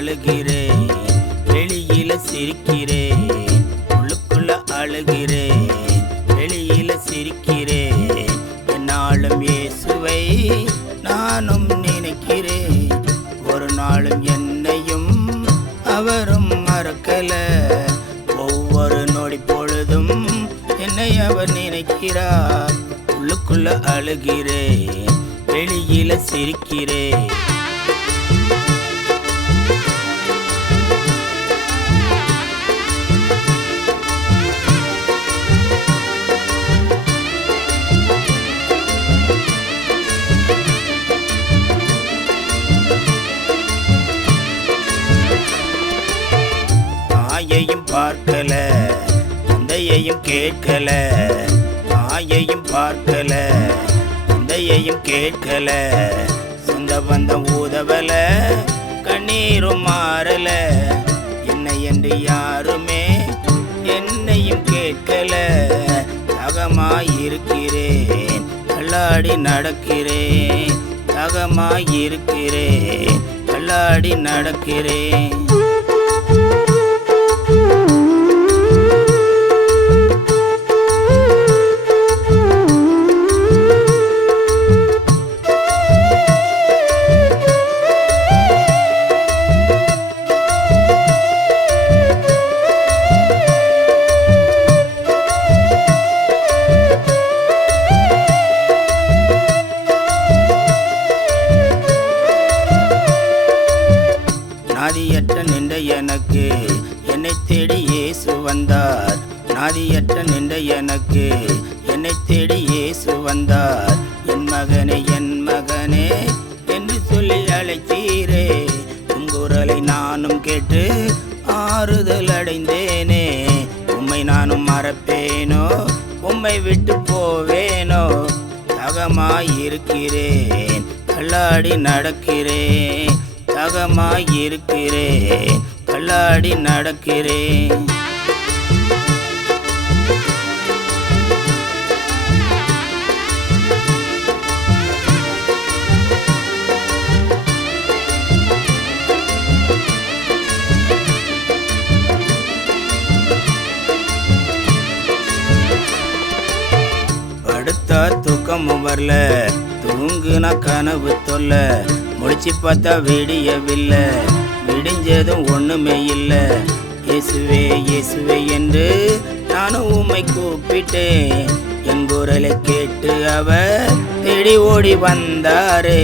அழுகிறேன், வெளியில சிரிக்கிறேன். உள்ளுக்குள்ள அழுகிறேன், வெளியில சிரிக்கிறேன். என்னாலும் இயேசுவை நானும் நினைக்கிறேன். ஒரு நாளும் என்னையும் அவரும் மறக்கல. ஒவ்வொரு நொடி பொழுதும் என்னை அவர் நினைக்கிறார். உள்ளுக்குள்ள அழுகிறேன், வெளியில சிரிக்கிறேன். தாயையும் பார்க்கல, தந்தையையும் கேட்கல. தாயையும் பார்க்கல, தந்தையையும் கேட்கல. சொந்த பந்தம் உதவல, கண்ணீரும் மாறல. என்னை என்று யாருமே என்னையும் கேட்கல. தகமாயிருக்கிறேன், தள்ளாடி நடக்கிறேன். தகமாயிருக்கிறேன், தள்ளாடி நடக்கிறேன். நாதியற்ற நின்ற எனக்கு என்னை தேடி இயேசு வந்தார். நாதியற்ற நின்ற எனக்கு என்னை தேடி இயேசு வந்தார். என் மகனே, என் மகனே என்று சொல்லி அழைத்தீரே. உங்குரலை நானும் கேட்டு ஆறுதல் அடைந்தேனே. உம்மை நானும் மறப்பேனோ, உம்மை விட்டு போவேனோ. தகமாயிருக்கிறேன், தள்ளாடி நடக்கிறேன். தகமாயிருக்கிறேன், தள்ளாடி நடக்கிறேன். படுத்தா தூக்கமும் வரல, தூங்குனா கனவு தொல்ல. முடிச்சு பார்த்தா விடியவில்லை, விடிஞ்சதும் ஒண்ணுமே இல்லை. இயேசுவே இயேசுவே என்று நானும் உம்மை கூப்பிட்டேன். என் குரலை கேட்டு அவர் தேடி ஓடி வந்தாரே.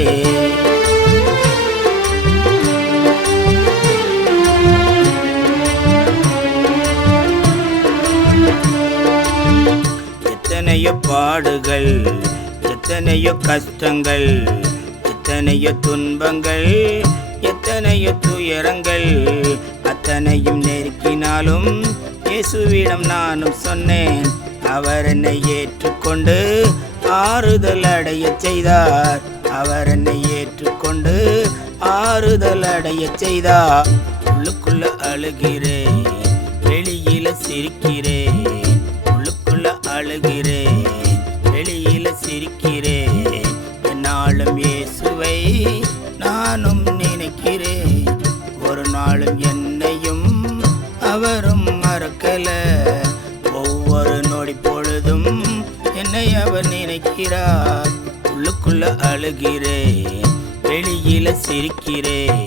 எத்தனையோ பாடுகள், எத்தனையோ கஷ்டங்கள், எத்தனையோ துன்பங்கள், எத்தனையோ துயரங்கள். அத்தனையும் நெருக்கினாலும் இயேசுவிடம் நானும் சொன்னேன். அவர் என்னை ஏற்றுக்கொண்டு ஆறுதல் அடைய செய்தார். அவர் என்னை ஏற்றுக்கொண்டு ஆறுதல் அடைய செய்தார். உள்ளுக்குள்ள அழுகிறேன், வெளியில சிரிக்கிறேன். உள்ளுக்குள்ள அழுகிறேன், வெளியில சிரிக்கிறேன். என்னாலும் இயேசுவை நானும் நினைக்கிறேன். ஒரு நாளும் என்னையும் அவரும் மறக்கல. ஒவ்வொரு நொடி பொழுதும் என்னை அவர் நினைக்கிறார். உள்ளுக்குள்ள அழுகிறேன், வெளியில சிரிக்கிறேன்.